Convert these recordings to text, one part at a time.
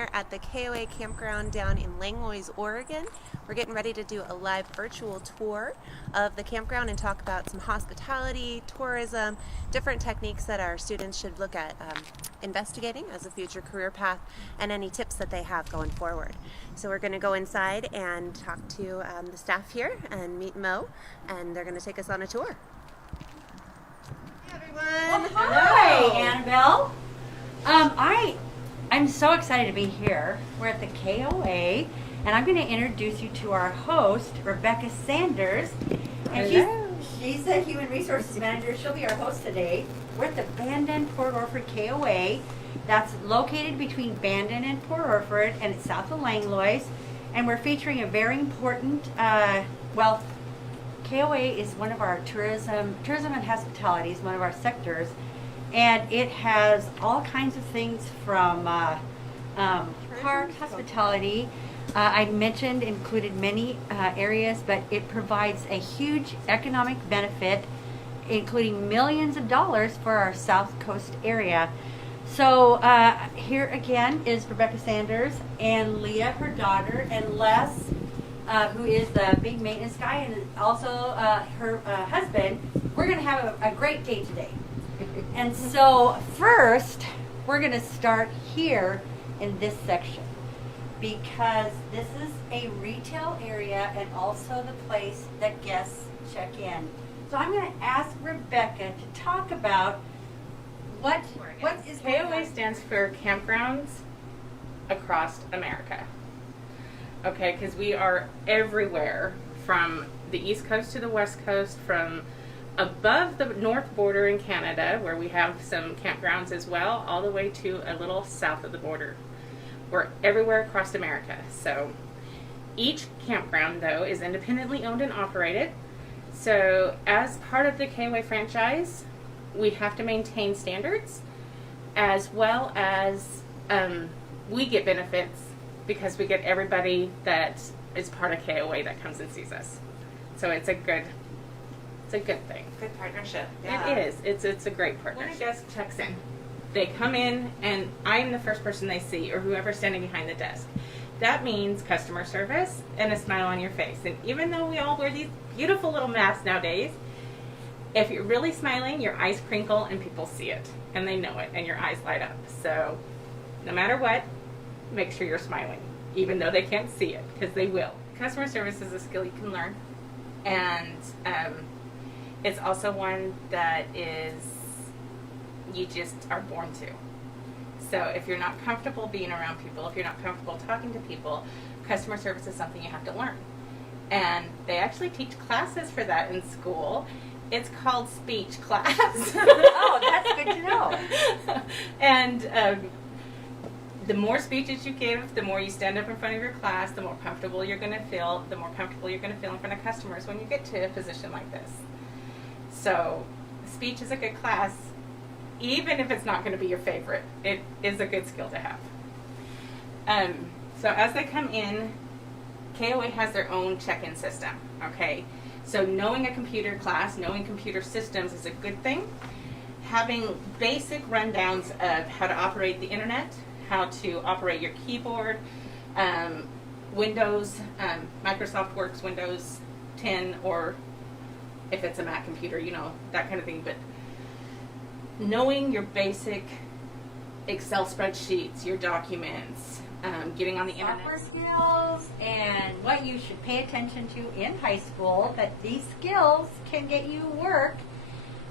here at the KOA campground down in Langlois, Oregon. We're getting ready to do a live virtual tour of the campground and talk about some hospitality, tourism, different techniques that our students should look at investigating as a future career path, and any tips that they have going forward. So we're going to go inside and talk to the staff here and meet Mo, and they're going to take us on a tour. Hey everyone! Well, hi, Annabelle. I'm so excited to be here. We're at the KOA, and I'm going to introduce you to our host, Rebecca Sanders. And she's the Human Resources Manager. She'll be our host today. We're at the Bandon Port Orford KOA. That's located between Bandon and Port Orford, and it's south of Langlois. And we're featuring a very important, KOA is one of our tourism and hospitality is one of our sectors. And it has all kinds of things from park, hospitality. I mentioned included many areas, but it provides a huge economic benefit, including millions of dollars for our South Coast area. So here again is Rebecca Sanders and Leah, her daughter, and Les, who is the big maintenance guy, and also her husband. We're going to have a great day today. And so first, we're going to start here in this section, because this is a retail area and also the place that guests check in. So I'm going to ask Rebecca to talk about what is KOA stands for Campgrounds Across America. Okay, because we are everywhere from the East Coast to the West Coast, from above the north border in Canada, where we have some campgrounds as well, all the way to a little south of the border. We're everywhere across America. So each campground, though, is independently owned and operated. So as part of the KOA franchise, we have to maintain standards, as well as we get benefits because we get everybody that is part of KOA that comes and sees us. So it's a good thing. Good partnership. Yeah. It is. It's a great partnership. When a guest checks in, they come in and I'm the first person they see, or whoever's standing behind the desk. That means customer service and a smile on your face. And even though we all wear these beautiful little masks nowadays, if you're really smiling, your eyes crinkle and people see it and they know it and your eyes light up. So no matter what, make sure you're smiling, even though they can't see it, because they will. Customer service is a skill you can learn, and it's also one that you just are born to. So if you're not comfortable being around people, if you're not comfortable talking to people, customer service is something you have to learn. And they actually teach classes for that in school. It's called speech class. Oh, that's good to know. And the more speeches you give, the more you stand up in front of your class, the more comfortable you're going to feel, in front of customers when you get to a position like this. So speech is a good class, even if it's not going to be your favorite. It is a good skill to have. So as they come in, KOA has their own check-in system, okay? So knowing a computer class, knowing computer systems is a good thing. Having basic rundowns of how to operate the internet, how to operate your keyboard, Windows, Microsoft Works, Windows 10, or if it's a Mac computer, that kind of thing. But knowing your basic Excel spreadsheets, your documents, getting on the internet. Software skills and what you should pay attention to in high school, that these skills can get you work.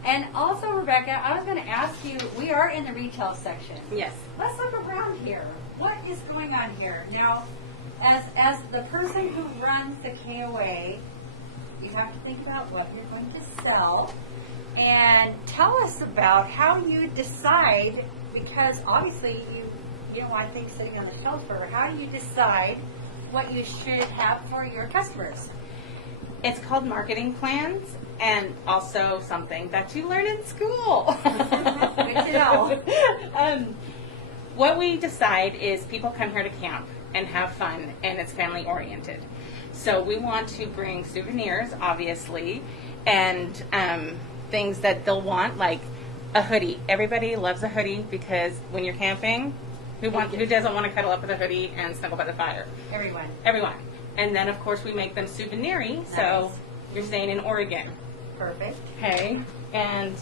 And also, Rebecca, I was going to ask you, we are in the retail section. Yes. Let's look around here. What is going on here? Now, as the person who runs the KOA, you have to think about what you're going to sell. And tell us about how you decide, because obviously you don't want things sitting on the shelf, or how do you decide what you should have for your customers? It's called marketing plans, and also something that you learn in school. Good to know. What we decide is people come here to camp and have fun, and it's family oriented. So we want to bring souvenirs, obviously, and things that they'll want, like a hoodie. Everybody loves a hoodie because when you're camping, Who doesn't want to cuddle up with a hoodie and snuggle by the fire? Everyone. Everyone. And then, of course, we make them souvenir-y. So you're staying in Oregon. Perfect. Okay. And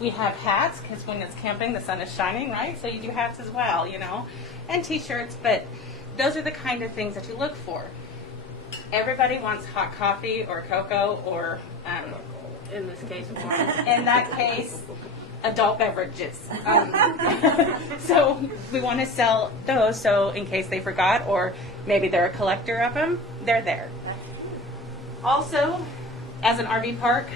we have hats, because when it's camping, the sun is shining, right? So you do hats as well, you know, and T-shirts. But those are the kind of things that you look for. Everybody wants hot coffee or cocoa or, in this case, in that case, adult beverages. So we want to sell those, so in case they forgot, or maybe they're a collector of them, they're there. Also, as an RV park,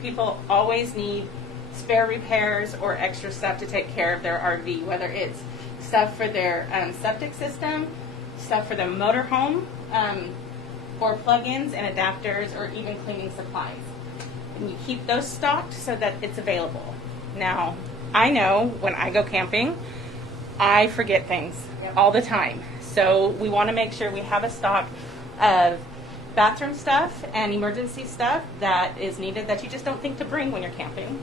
people always need spare repairs or extra stuff to take care of their RV, whether it's stuff for their septic system, stuff for their motorhome, or plug-ins and adapters, or even cleaning supplies. And you keep those stocked so that it's available. Now, I know when I go camping, I forget things all the time. So we want to make sure we have a stock of bathroom stuff and emergency stuff that is needed that you just don't think to bring when you're camping,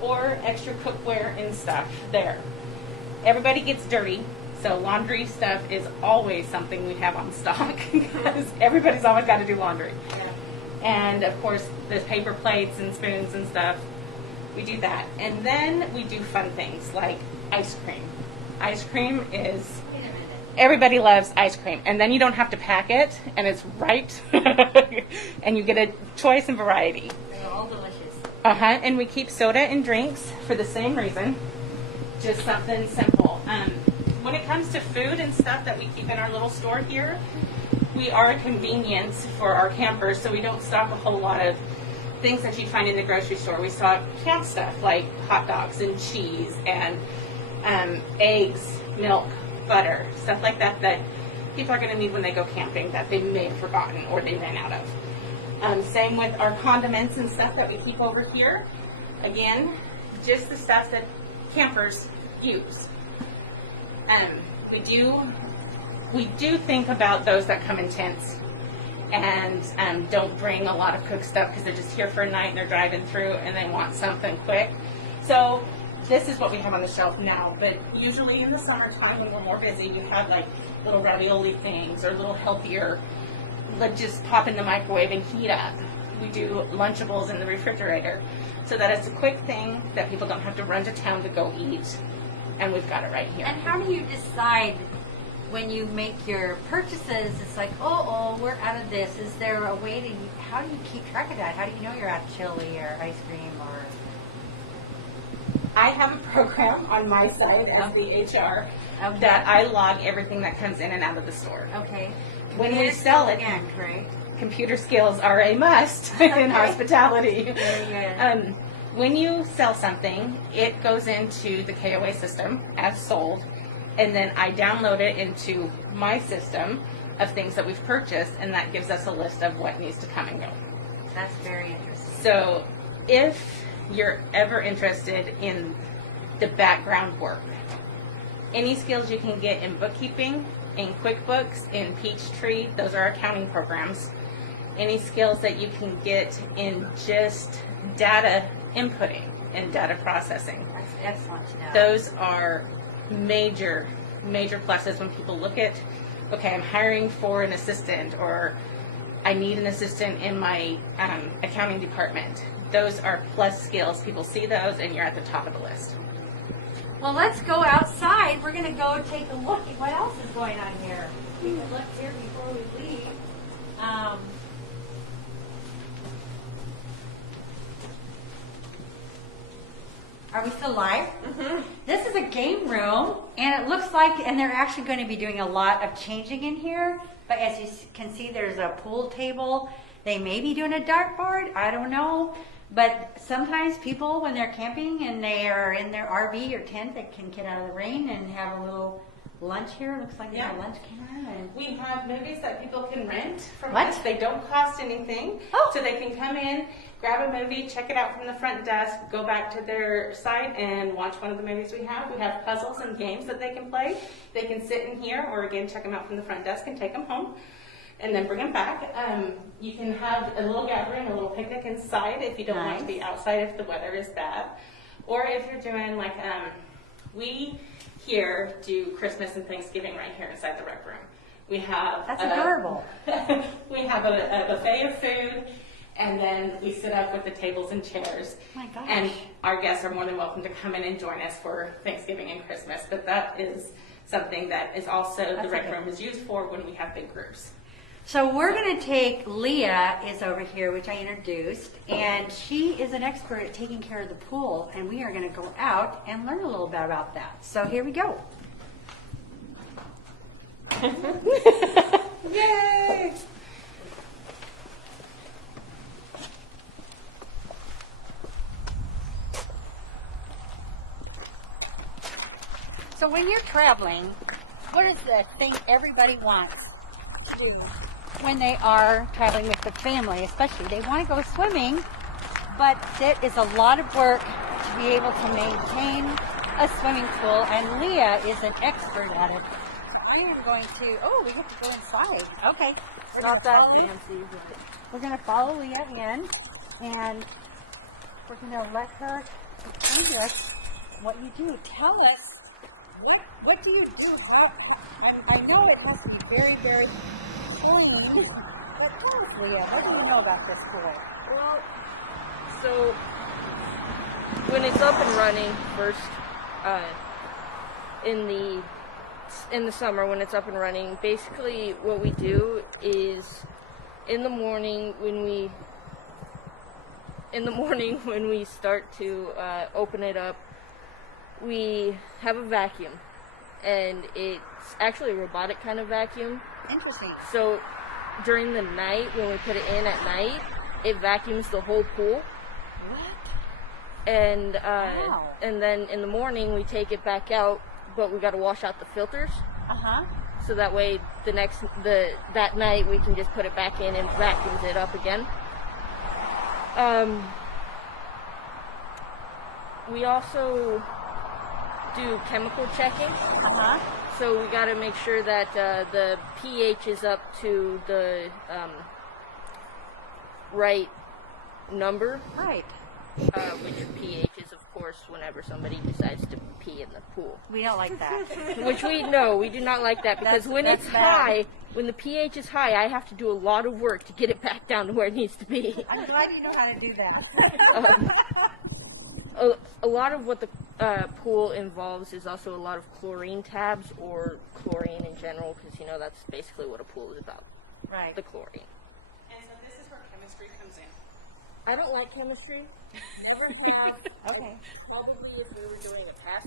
or extra cookware and stuff there. Everybody gets dirty, so laundry stuff is always something we have on stock because everybody's always got to do laundry. And of course, the paper plates and spoons and stuff, we do that. And then we do fun things like ice cream. Ice cream is, everybody loves ice cream. And then you don't have to pack it, and it's right, and you get a choice and variety. They're all delicious. And we keep soda and drinks for the same reason, just something simple. When it comes to food and stuff that we keep in our little store here, we are a convenience for our campers, so we don't stock a whole lot of things that you'd find in the grocery store. We stock camp stuff like hot dogs and cheese and eggs, milk, butter, stuff like that that people are going to need when they go camping that they may have forgotten or they ran out of. Same with our condiments and stuff that we keep over here. Again, just the stuff that campers use. We do think about those that come in tents and don't bring a lot of cooked stuff because they're just here for a night and they're driving through and they want something quick. So this is what we have on the shelf now, but usually in the summertime when we're more busy, we have like little ravioli things or little healthier, let's just pop in the microwave and heat up. We do Lunchables in the refrigerator so that it's a quick thing that people don't have to run to town to go eat, and we've got it right here. And how do you decide when you make your purchases? It's like, we're out of this. Is there a way to, how do you keep track of that? How do you know you're out of chili or ice cream or? I have a program on my side as the HR that I log everything that comes in and out of the store. Okay. When we sell it, again, right? Computer skills are a must in hospitality. Very good. When you sell something, it goes into the KOA system as sold, and then I download it into my system of things that we've purchased, and that gives us a list of what needs to come and go. That's very interesting. So if you're ever interested in the background work, any skills you can get in bookkeeping, in QuickBooks, in Peachtree, those are accounting programs. Any skills that you can get in just data inputting and data processing. That's excellent to know. Those are major pluses when people look at, okay, I'm hiring for an assistant, or I need an assistant in my accounting department. Those are plus skills. People see those and you're at the top of the list. Well, let's go outside. We're going to go take a look at what else is going on here. We can look here before we leave. Are we still live? Mm-hmm. This is a game room, and it looks like, and they're actually going to be doing a lot of changing in here. But as you can see, there's a pool table. They may be doing a dartboard. I don't know. But sometimes people, when they're camping and they are in their RV or tent, they can get out of the rain and have a little lunch here. Looks like there's a lunch counter. And we have movies that people can rent from What? us. They don't cost anything. Oh. So they can come in, grab a movie, check it out from the front desk, go back to their site and watch one of the movies we have. We have puzzles and games that they can play. They can sit in here or again check them out from the front desk and take them home and then bring them back. You can have a little gathering, a little picnic inside if you don't want to be outside if the weather is bad. Or if you're doing like, we here do Christmas and Thanksgiving right here inside the rec room. We have That's adorable. we have a buffet of food, and then we sit up with the tables and chairs. My gosh. And our guests are more than welcome to come in and join us for Thanksgiving and Christmas. But that is something that is also the rec room is used for when we have big groups. So we're going to take, Leah is over here, which I introduced, and she is an expert at taking care of the pool, and we are going to go out and learn a little bit about that. So here we go. Yay! So when you're traveling, what is the thing everybody wants to do when they are traveling with the family, especially? They want to go swimming, but it is a lot of work to be able to maintain a swimming pool, and Leah is an expert at it. I am going to, oh, we have to go inside. Okay. We're Not that gonna follow- fancy. We're going to follow Leah in, and we're going to let her explain to us what you do. Tell us, what do you do? I know it has to be very, very clean, but tell us, Leah, what do you know about this pool? Well, so when it's up and running first, in the summer when it's up and running, basically what we do is in the morning when we start to open it up, we have a vacuum, and it's actually a robotic kind of vacuum. Interesting. So during the night, when we put it in at night, it vacuums the whole pool. What? And Wow. and then in the morning we take it back out, but we got to wash out the filters. Uh-huh. So that way that night we can just put it back in and vacuums it up again. We also do chemical checking. Uh-huh. So we got to make sure that the pH is up to the right number, Right. which pH is, of course, whenever somebody decides to pee in the pool. We don't like that. Which we do not like that, because when That's it's bad. high, when the pH is high, I have to do a lot of work to get it back down to where it needs to be. I'm glad you know how to do that. A lot of what the pool involves is also a lot of chlorine tabs, or chlorine in general, because that's basically what a pool is about, Right. the chlorine. And so this is where chemistry comes in. I don't like chemistry. Never have. Okay. Probably if we were doing a pass,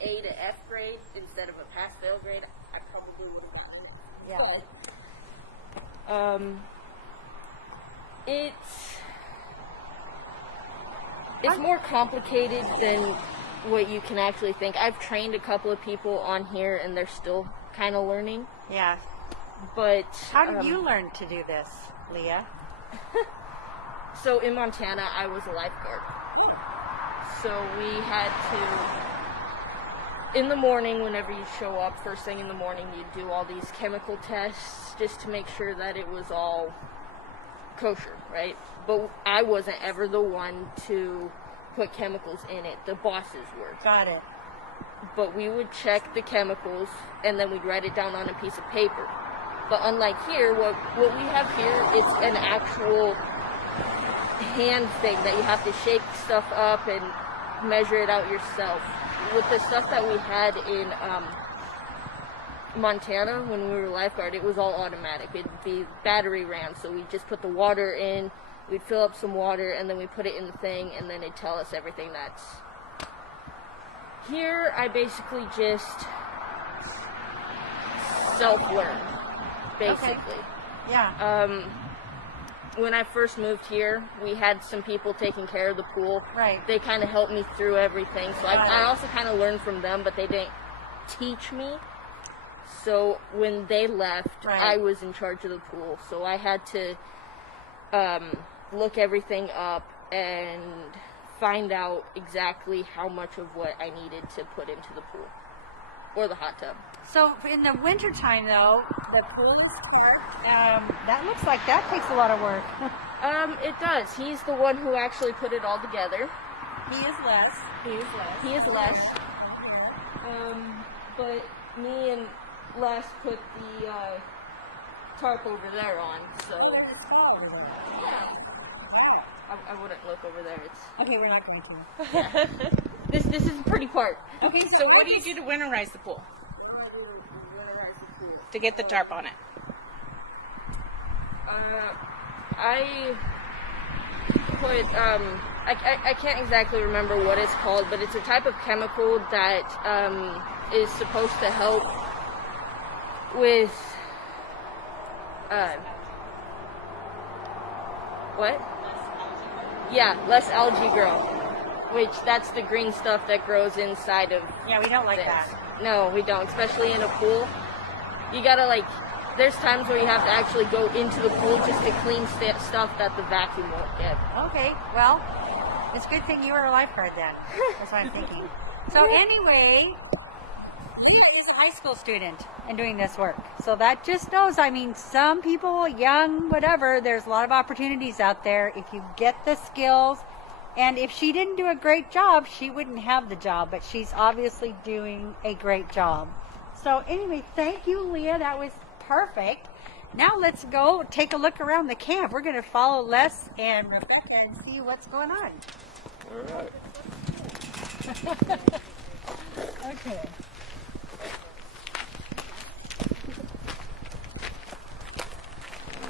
A to F grade instead of a pass-fail grade, I probably would have gotten it. Yeah. But, it's more complicated than what you can actually think. I've trained a couple of people on here, and they're still kind of learning. Yeah. But How did you learn to do this, Leah? So in Montana, I was a lifeguard. So we had to, in the morning, whenever you show up, first thing in the morning, you do all these chemical tests just to make sure that it was all kosher, right? But I wasn't ever the one to put chemicals in it. The bosses were. Got it. But we would check the chemicals, and then we'd write it down on a piece of paper. But unlike here, what we have here, it's an actual hand thing that you have to shake stuff up and measure it out yourself. With the stuff that we had in Montana when we were lifeguard, it was all automatic. It'd be battery ran, so we just put the water in, we'd fill up some water, and then we put it in the thing, and then it'd tell us everything that's... Here, I basically just self-learn, basically. Okay. Yeah. When I first moved here, we had some people taking care of the pool. Right. They kind of helped me through everything. So Right. I also kind of learned from them, but they didn't teach me. So when they left, Right. I was in charge of the pool. So I had to look everything up and find out exactly how much of what I needed to put into the pool or the hot tub. So in the wintertime, though, the pool is dark. That looks like that takes a lot of work. It does. He's the one who actually put it all together. He is Les. He is Les. But me and Les put the tarp over there on, so yeah. I wouldn't look over there. It's Okay, we're not going to. this is a pretty part. Okay, so what do you do to winterize the pool? To get the tarp on it? I put I can't exactly remember what it's called, but it's a type of chemical that is supposed to help with what? Yeah, less algae growth. Which that's the green stuff that grows inside of. Yeah, we don't like this. that. No, we don't, especially in a pool. You gotta there's times where you have to actually go into the pool just to clean stuff that the vacuum won't get. Okay, well, it's a good thing you were a lifeguard then. That's what I'm thinking. So anyway, Leah is a high school student and doing this work. So that just knows, I mean, some people, young, whatever, there's a lot of opportunities out there if you get the skills. And if she didn't do a great job, she wouldn't have the job, but she's obviously doing a great job. So anyway, thank you, Leah. That was perfect. Now let's go take a look around the camp. We're going to follow Les and Rebecca and see what's going on. All right. Okay.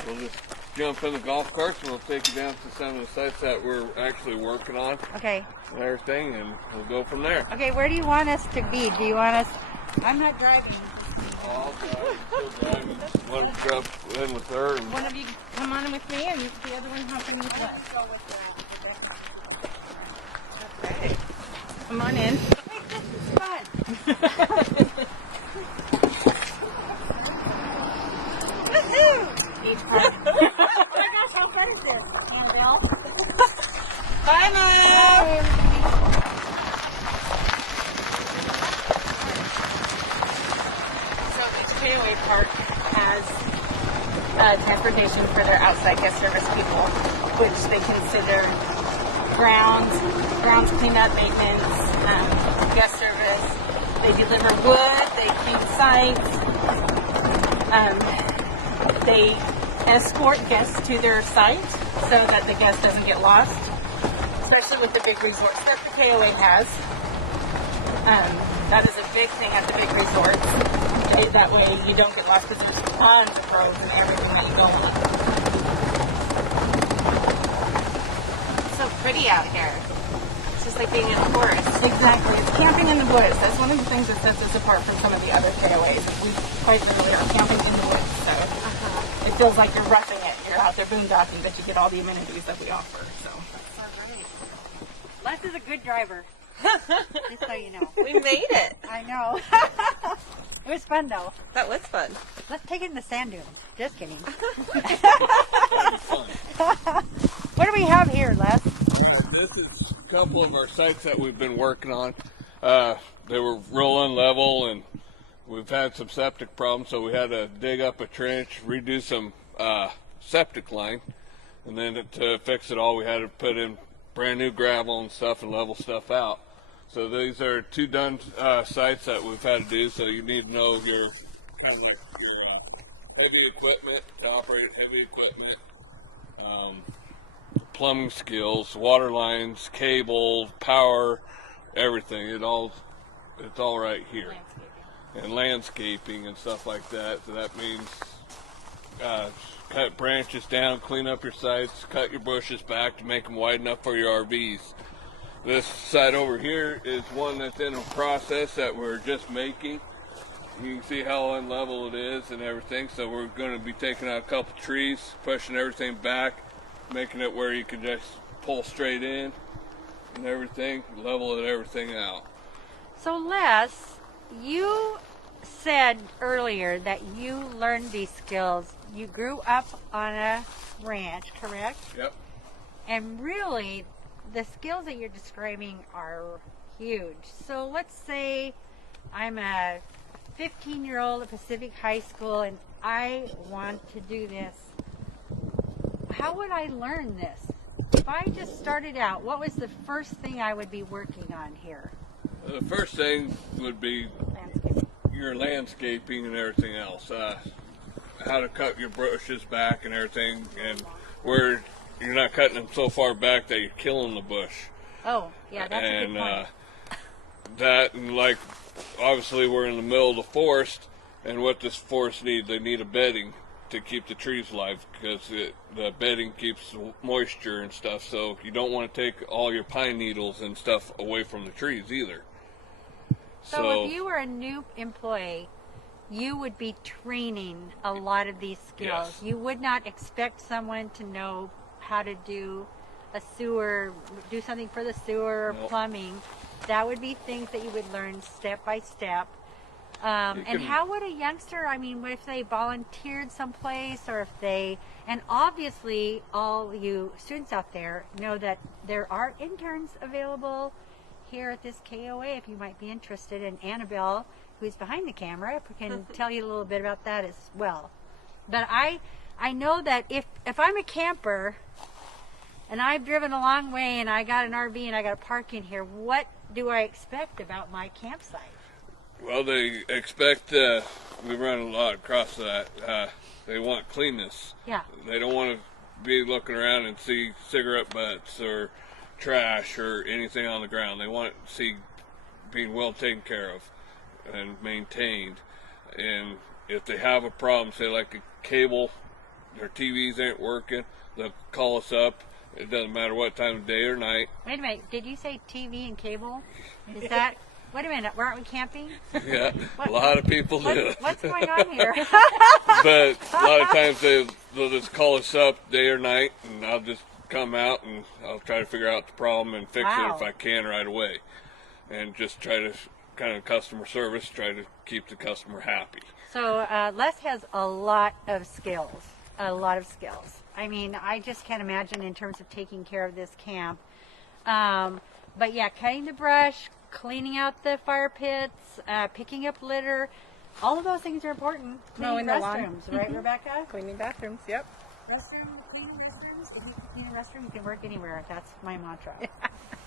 We'll just jump in the golf carts and we'll take you down to some of the sites that we're actually working on Okay. and everything, and we'll go from there. Okay, where do you want us to be? Do you want us... I'm not driving. I'll drive, she'll drive, and let her jump in with her. And One of you come on with me and the other one hop in with us. Okay. Come on in. This is fun. Each part. Oh my gosh, how fun is this? Annabelle? Bye, Mo! So each KOA park has transportation for their outside guest service people, which they consider grounds cleanup, maintenance, guest service. They deliver wood, they keep sites, they escort guests to their site so that the guest doesn't get lost, especially with the big resorts that the KOA has. That is a big thing at the big resorts. That way you don't get lost because there's tons of roads and everything that you go on. It's so pretty out here. It's just like being in the forest. Exactly. It's camping in the woods. That's one of the things that sets us apart from some of the other KOAs. We quite literally are camping in the woods, so it feels like you're roughing it. You're out there boondocking, but you get all the amenities that we offer. So. Les is a good driver. Just so you know. We made it. I know. It was fun though. That was fun. Let's take it in the sand dunes. Just kidding. fun. What do we have here, Les? This is a couple of our sites that we've been working on. They were real unlevel, and we've had some septic problems, so we had to dig up a trench, redo some septic line, and then to fix it all, we had to put in brand new gravel and stuff and level stuff out. So these are two done sites that we've had to do, so you need to know your heavy equipment, to operate heavy equipment, plumbing skills, water lines, cable, power, everything. It's all right here. And landscaping and stuff like that. So that means cut branches down, clean up your sites, cut your bushes back to make them wide enough for your RVs. This site over here is one that's in a process that we're just making. You can see how unlevel it is and everything. So we're going to be taking out a couple trees, pushing everything back, making it where you can just pull straight in and everything, level everything out. So Les, you said earlier that you learned these skills. You grew up on a ranch, correct? Yep. And really, the skills that you're describing are huge. So let's say I'm a 15-year-old at Pacific High School and I want to do this. How would I learn this? If I just started out, what was the first thing I would be working on here? The first thing would be Landscape. your landscaping and everything else. How to cut your bushes back and everything, and where you're not cutting them so far back that you're killing the bush. Oh, yeah, that's a And good point. that, and like, obviously we're in the middle of the forest, and what does forest need? They need a bedding to keep the trees alive, because the bedding keeps moisture and stuff, so you don't want to take all your pine needles and stuff away from the trees either. So if you were a new employee, you would be training a lot of these skills. Yes. You would not expect someone to know how to do a sewer, do something for the sewer or Nope. plumbing. That would be things that you would learn step by step. And can- how would a youngster, I mean, what if they volunteered someplace, or if they, and obviously all you students out there know that there are interns available here at this KOA if you might be interested. And Annabelle, who's behind the camera, can tell you a little bit about that as well. But I know that if I'm a camper and I've driven a long way and I got an RV and I got to park in here, what do I expect about my campsite? Well, they expect, we run a lot across that, they want cleanness. Yeah. They don't want to be looking around and see cigarette butts or trash or anything on the ground. They want to see being well taken care of and maintained. And if they have a problem, say like a cable, their TVs ain't working, they'll call us up. It doesn't matter what time of day or night. Wait a minute, did you say TV and cable? Is that, wait a minute, aren't we camping? Yeah, a lot of people do. What's going on here? But a lot of times they'll just call us up day or night, and I'll just come out and I'll try to figure out the problem and fix it if I can right away. And just try to kind of customer service, try to keep the customer happy. So Les has a lot of skills, I mean, I just can't imagine in terms of taking care of this camp. But yeah, cutting the brush, cleaning out the fire pits, picking up litter, all of those things are important. Mowing Cleaning the lawn. restrooms, right, Rebecca? Cleaning bathrooms, yep. Cleaning restrooms. If you can clean a restroom, you can work anywhere. That's my mantra.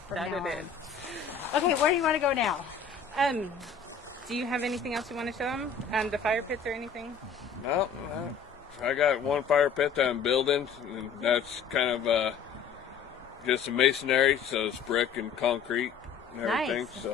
from That now it on. is. Okay, where do you want to go now? Do you have anything else you want to show them? The fire pits or anything? No, I got one fire pit that I'm building, and that's kind of just a masonry, so it's brick and concrete and everything. Nice.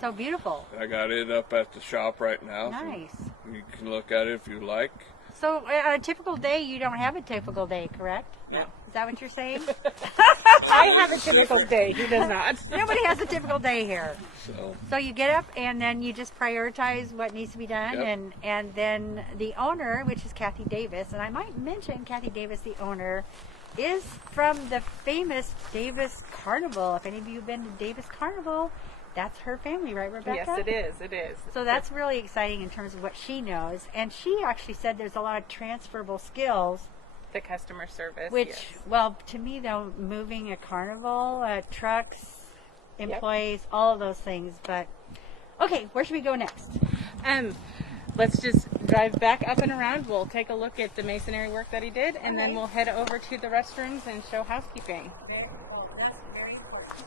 So beautiful. I got it up at the shop right now. Nice. So you can look at it if you like. So on a typical day, you don't have a typical day, correct? No. Is that what you're saying? I have a typical day. He does not. Nobody has a typical day here. So So you get up and then you just prioritize what needs to be done, Yep. and then the owner, which is Kathy Davis, and I might mention Kathy Davis, the owner, is from the famous Davis Carnival. If any of you have been to Davis Carnival, that's her family, right, Rebecca? Yes, it is. It is. So that's really exciting in terms of what she knows, and she actually said there's a lot of transferable skills. The customer service. Which, yes. well, to me, though, moving a carnival, trucks, employees, all of those things. But, okay, where should we go next? Let's just drive back up and around. We'll take a look at the masonry work that he did, and then we'll head over to the restrooms and show housekeeping.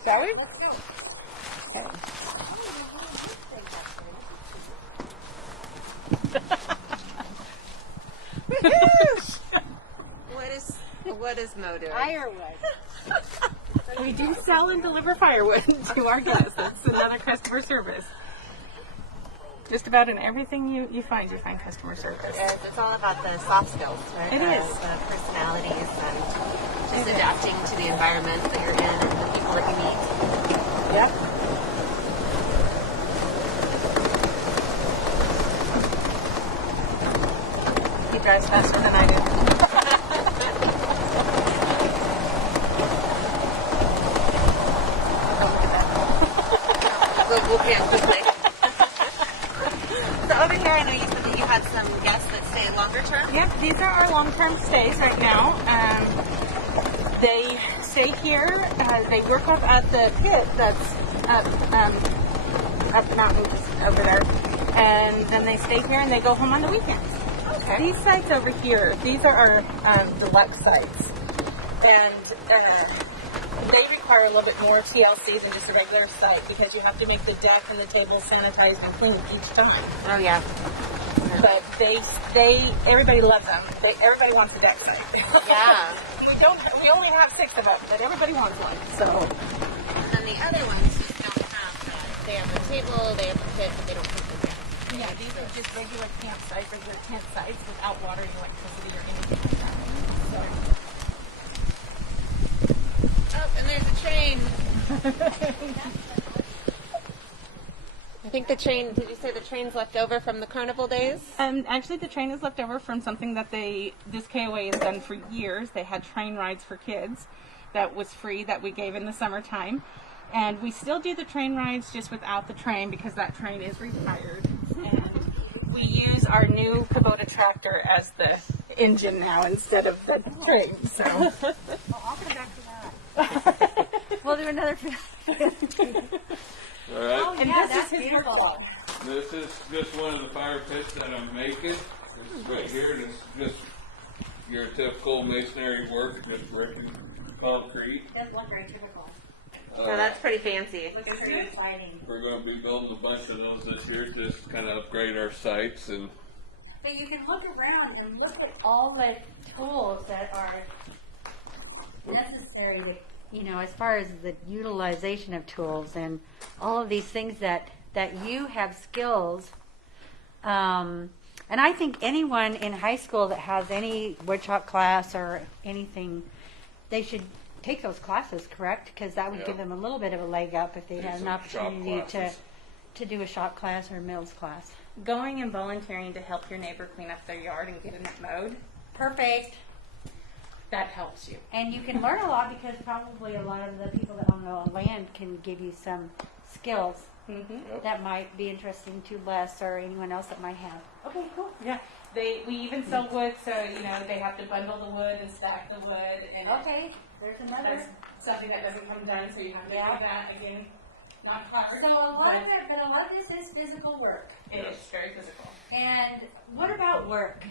Shall we? Let's go. Okay. What is Mo doing? Firewood. We do sell and deliver firewood to our guests. That's another customer service. Just about in everything you find customer service. It's all about the soft skills, right? It is. The personalities and just adapting to the environment that you're in and the people that you meet. Yep. He drives faster than I do. We'll can quickly. So over here, I know you said that you had some guests that stay longer term. Yep, these are our long-term stays right now. They stay here. They work up at the pit that's up the mountains over there, and then they stay here and they go home on the weekends. Okay. These sites over here, these are our deluxe sites, and they require a little bit more TLC than just a regular site because you have to make the deck and the table sanitized and clean each time. Oh yeah. But everybody loves them. Everybody wants a deck site. Yeah. We only have 6 of them, but everybody wants one. So. And the other ones just don't have that. They have the table, they have the pit, but they don't put the deck. Yeah, these are just regular campsites, regular tent sites without water and electricity or anything like that. So. Oh, and there's a train. I think the train, did you say the train's left over from the carnival days? Actually, the train is left over from something that this KOA has done for years. They had train rides for kids that was free that we gave in the summertime. And we still do the train rides just without the train because that train is retired. And we use our new Kubota tractor as the engine now instead of the train. So. Well, I'll come back to that. We'll do another All right. Oh, And yeah, this that's is his beautiful. work log. This is just one of the fire pits that I'm making. It's right here, and it's just your typical masonry work, just brick and concrete. It does look very typical. Oh, that's pretty fancy. Looks pretty exciting. We're going to be building a bunch of those this year, just kind of upgrade our sites. And But you can look around and look at all the tools that are necessary with, as far as the utilization of tools and all of these things that you have skills. And I think anyone in high school that has any woodshop class or anything, they should take those classes, correct? Because that would Yeah. give them a little bit of a leg up if they Do had an some shop opportunity classes. to do a shop class or a mills class. Going and volunteering to help your neighbor clean up their yard and getting it mowed, Perfect. that helps you. And you can learn a lot because probably a lot of the people that own the land can give you some skills Mm-hmm. that might be interesting to Les or anyone else that might have. Okay, cool. Yeah, we even sell wood, so they have to bundle the wood and stack the wood, and Okay, there's another. that's something that doesn't come done, so you have to Yeah. do that again. Not hard, So a lot of but it, but a lot of this is physical work. it is very physical. And what about work?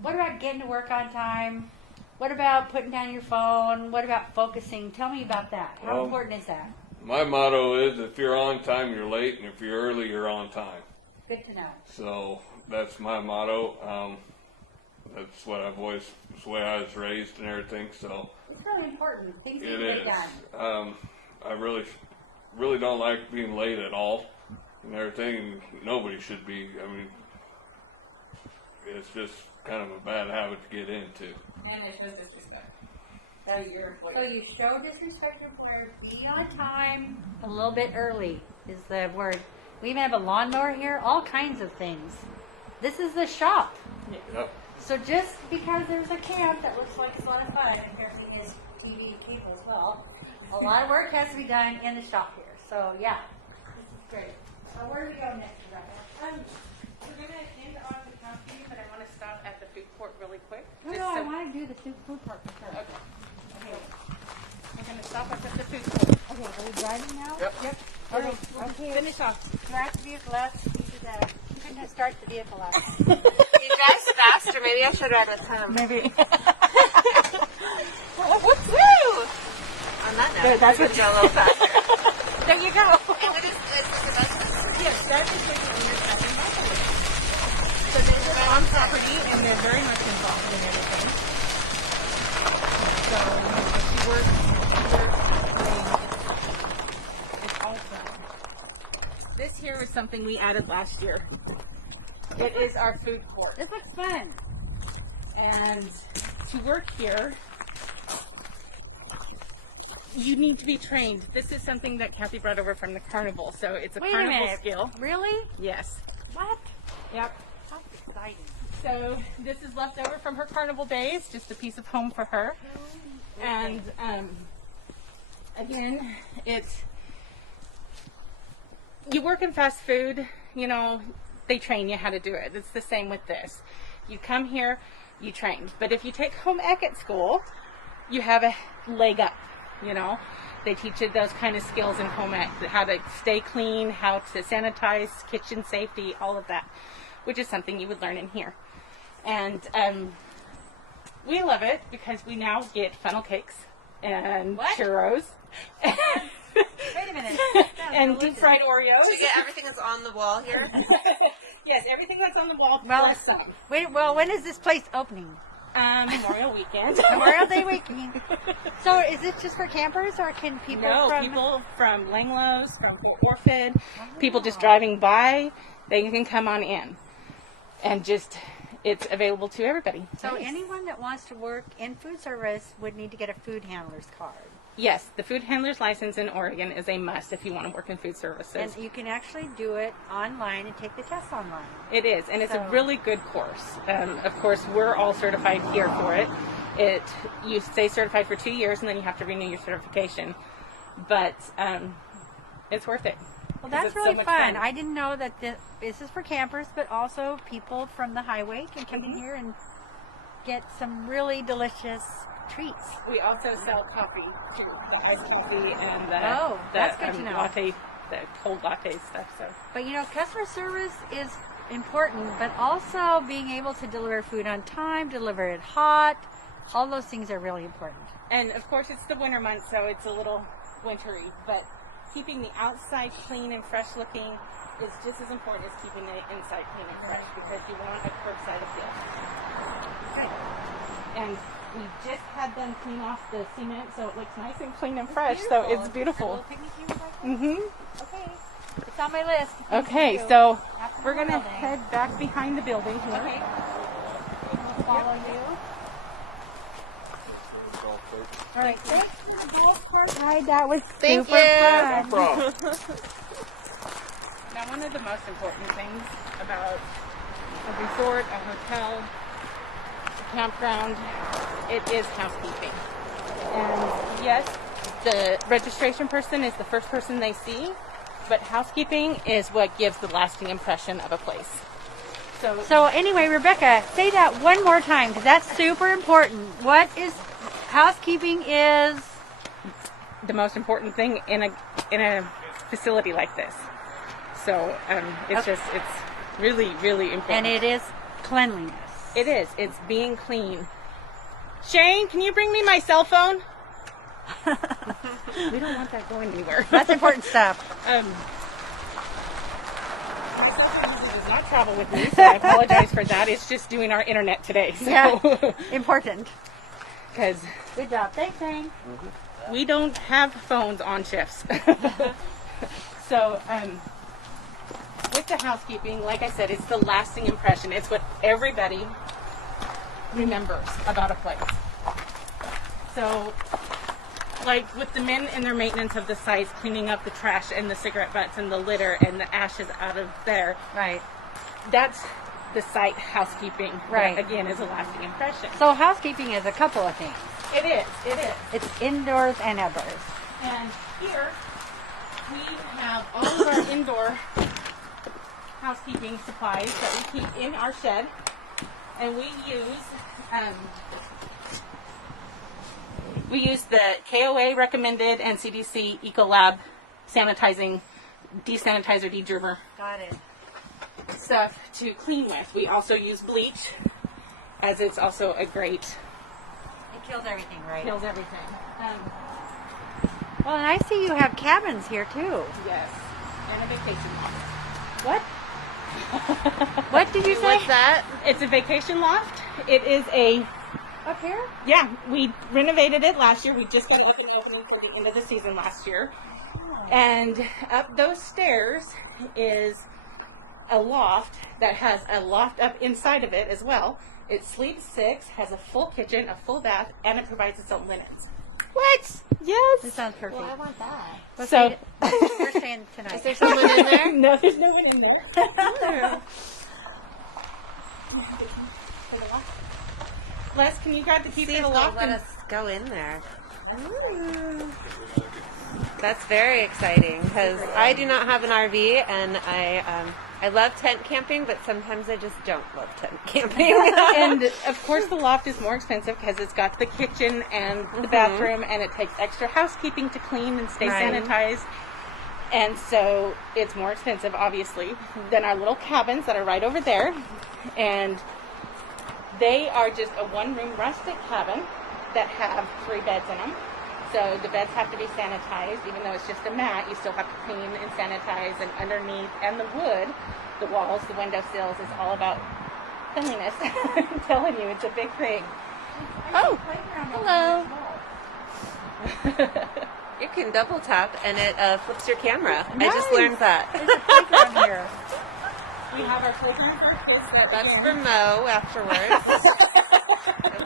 What about getting to work on time? What about putting down your phone? What about focusing? Tell me about that. How Well, important is that? my motto is, if you're on time, you're late, and if you're early, you're on time. Good to know. So that's my motto. That's what it's the way I was raised and everything. So It's really important. Things need it to get is. done. I really don't like being late at all and everything. Nobody should be. I mean, it's just kind of a bad habit to get into. And it shows disrespect. So you show disrespect for being on time. A little bit early is the word. We even have a lawnmower here. All kinds of things. This is the shop. Yep. So just because there's a camp that looks like it's a lot of fun, apparently is TV people as well. A lot of work has to be done in the shop here. So yeah, this is great. So where do we go next, Rebecca? We're going to end on the coffee, but I want to stop at the food court really quick. No, I want to do the food part first. Okay. We're going to stop up at the food court. Okay, are we driving now? Yep. Okay. Finish off. Start the vehicle up. You couldn't start the vehicle up. He drives faster. Maybe I should ride with him. Maybe. Woo! On that note, That's we're what gonna go a little faster. There you go. And what is this? Yes, that is the owner's second property. So they live on property and they're very much involved in everything. So, she works, it's awesome. This here is something we added last year. It is our food court. This looks fun. And to work here, you need to be trained. This is something that Kathy brought over from the carnival, so it's a Wait a carnival minute. skill. Really? Yes. What? Yep. That's exciting. So this is left over from her carnival days, just a piece of home for her. And again, you work in fast food, they train you how to do it. It's the same with this. You come here, you train. But if you take home ec at school, you have a leg up, They teach you those kind of skills in home ec, how to stay clean, how to sanitize, kitchen safety, all of that, which is something you would learn in here. And we love it because we now get funnel cakes and churros. Wait a minute. and deep fried Oreos. So you get everything that's on the wall here. Yes, everything that's on the wall. Well, plus some. when is this place opening? Memorial Weekend. Memorial Day weekend. So is this just for campers, or can people people from Langlois, from Orford, people just driving by, they can come on in. And just, it's available to everybody. So anyone that wants to work in food service would need to get a food handler's card. Yes, the food handler's license in Oregon is a must if you want to work in food services. And you can actually do it online and take the test online. It is, and it's a So- really good course. Of course, we're all certified here for it. You stay certified for 2 years, and then you have to renew your certification. But it's worth it. Well, 'Cause that's it's so really much fun. I didn't know that this is for campers, but also people from the highway can come in here and get some really delicious treats. We also sell coffee, too, the iced coffee and the, Oh, that's good to know. latte, the cold latte stuff. So But you know, customer service is important, but also being able to deliver food on time, deliver it hot, all those things are really important. And of course, it's the winter months, so it's a little wintry. But keeping the outside clean and fresh looking is just as important as keeping the inside clean and fresh, because you want a curbside appeal. Good. And we just had them clean off the cement, so it looks nice and clean and fresh. So it's beautiful. Mm-hmm. Okay. It's on my list. Okay, Thank you. so Happy we're gonna Memorial Day. head back behind the building here. Okay. Follow you. All right. Thanks for the golf course ride. That was Thank super you. fun. No problem. Now, one of the most important things about a resort, a hotel, a campground, it is housekeeping. And yes, the registration person is the first person they see, but housekeeping is what gives the lasting impression of a place. So anyway, Rebecca, say that one more time because that's super important. What is housekeeping is? the most important thing in a facility like this. So it's really, really important. And it is cleanliness. It is. It's being clean. Shane, can you bring me my cell phone? We don't want that going anywhere. That's important stuff. My cell phone usually does not travel with me, so I apologize for that. It's just doing our internet today. So. Yeah, important. Because Good job. Thanks, Shane. we don't have phones on shifts. So, with the housekeeping, like I said, it's the lasting impression. It's what everybody remembers about a place. So, like with the men and their maintenance of the sites, cleaning up the trash and the cigarette butts and the litter and the ashes out of there, Right. that's the site housekeeping. Right. That, again, is a lasting impression. So housekeeping is a couple of things. It is. It is. It's indoors and outdoors. And here we have all of our indoor housekeeping supplies that we keep in our shed, and we use the KOA recommended and CDC Ecolab sanitizing, desanitizer, degermer Got it. stuff to clean with. We also use bleach, as it's also a great, It kills everything, right? kills everything. Well, and I see you have cabins here too. Yes, and a vacation loft. What? What did you say? What's that? It's a vacation loft. It is a, Up here? yeah, we renovated it last year. We just got it up and opening for the end of the season last year. And up those stairs is a loft that has a loft up inside of it as well. It sleeps 6, has a full kitchen, a full bath, and it provides its own linens. What? Yes. This sounds perfect. Well, I want that. So, We're staying tonight. Is there someone in there? no, there's no one in there. Les, can you grab the key See for if the they'll loft? let and- us go in there. Ooh. That's very exciting because I do not have an RV and I love tent camping, but sometimes I just don't love tent camping. And of course the loft is more expensive because it's got the kitchen and the bathroom, and it takes extra housekeeping to clean and stay Right. sanitized. And so it's more expensive, obviously, than our little cabins that are right over there. And they are just a one-room rustic cabin that have 3 beds in them. So the beds have to be sanitized, even though it's just a mat. You still have to clean and sanitize, and underneath, and the wood, the walls, the window sills is all about cleanliness. I'm telling you, it's a big thing. Oh, hello. You can double tap and it flips your camera. I just learned that. There's a playground here. We have our playground for kids. That's for Mo afterwards.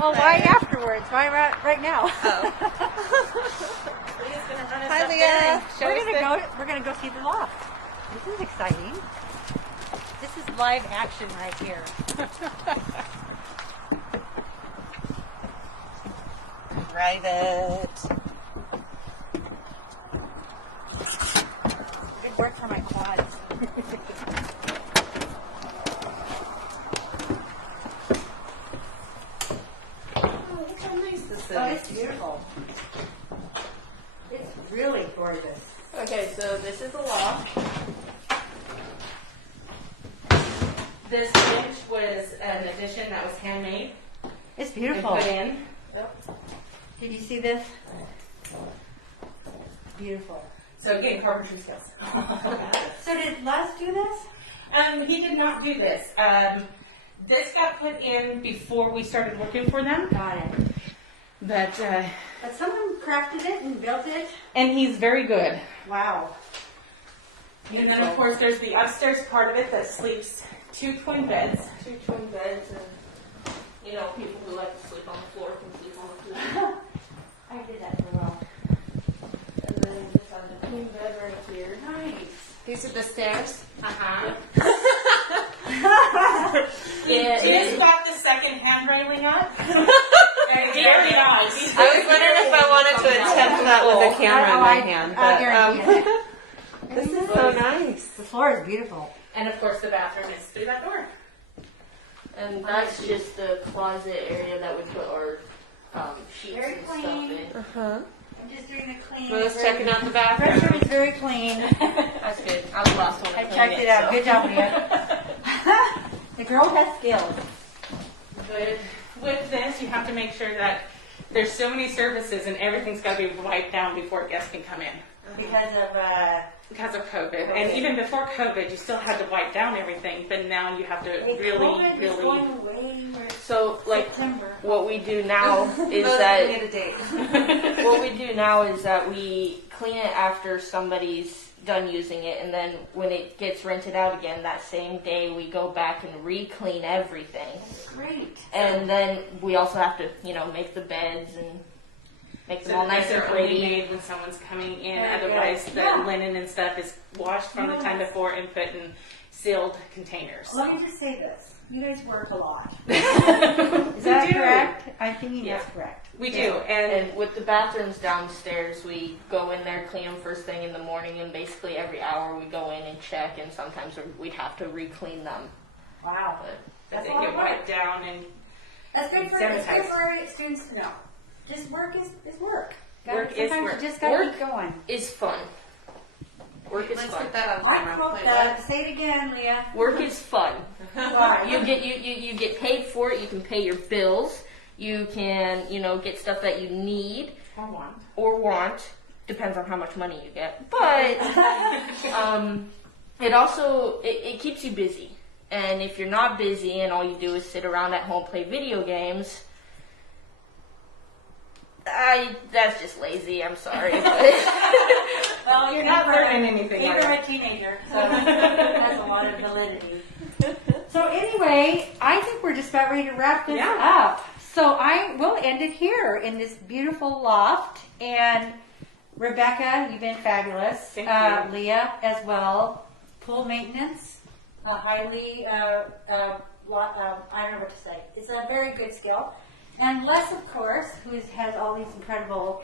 Well, why afterwards? Why right now? Oh. Leah's gonna run us Hi, up Leah. there and show us We're gonna go see the loft. This is exciting. This is live action right here. Private. Good work for my quads. Oh, look how nice this is. Oh, it's beautiful. It's really gorgeous. Okay, so this is a loft. This bench was an addition that was handmade It's and beautiful. put in. Did you see this? Beautiful. So again, carpentry skills. So did Les do this? He did not do this. This got put in before we started working for them, Got it. but But someone crafted it and built it. and he's very good. Wow. And then of course there's the upstairs part of it that sleeps two twin beds. Two twin beds, and you know, people who like to sleep on the floor can sleep on the floor. I did that for a while. And then you just have the queen bed right here. Nice. These are the stairs. Uh-huh. Yeah, Just got the second hand railing up. Very nice. I was wondering if I wanted to attempt that with a camera in my hand, I but guarantee it. this is so nice. The floor is beautiful. And of course the bathroom is through that door. and that's just the closet area that we put our sheets Very and clean. stuff in. Uh-huh. I'm just doing the clean. Mo's checking out the Restroom bathroom. is very clean. That's good. I was the last one to I clean checked it out. so. Good job, Leah. The girl has skills. With this, you have to make sure that there's so many services and everything's got to be wiped down before guests can come in. Because of COVID. And even before COVID, you still had to wipe down everything, but now you have to really. away. So, like, September. what we do now is Mo's gonna that get a date. what we do now is that we clean it after somebody's done using it, and then when it gets rented out again that same day, we go back and re-clean everything. Great. And then we also have to, you know, make the beds and make them all nice and They're only pretty. made when someone's coming in. Very good. Otherwise, the Yeah. linen and stuff is washed from the time before and put in sealed containers. Let me just say this. You guys work a lot. Is that We do. correct? I'm thinking Yeah. that's correct. We do, and And with the bathrooms downstairs, we go in there, clean them first thing in the morning, and basically every hour we go in and check, and sometimes we'd have to re-clean them. Wow. But That's they a lot get of work. wiped down and That's good for students to know. Just work is work. Work is Sometimes work. you just gotta Work keep going. it's fun. Work is Let's fun. put that on I camera. quote Wait, that. Say it again, Leah. Work is fun. Why? You get paid for it. You can pay your bills. You can, you know, get stuff that you need or want. Depends on how much money you get. But it also it keeps you busy. And if you're not busy and all you do is sit around at home play video games, that's just lazy. I'm sorry. Well, you're not learning anything. You're are a teenager, so that's a lot of validity. So anyway, I think we're just about ready to wrap this up. So I will end it here in this beautiful loft. And Rebecca, you've been fabulous. Thank you. Leah as well. Pool maintenance, highly, I don't know what to say. It's a very good skill. And Les, of course, who has all these incredible,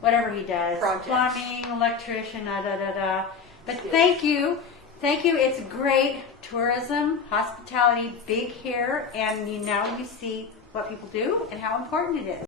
whatever he does, Projects. plumbing, electrician, But thank you. Thank you. It's great tourism, hospitality, big here, and now you see what people do and how important it is.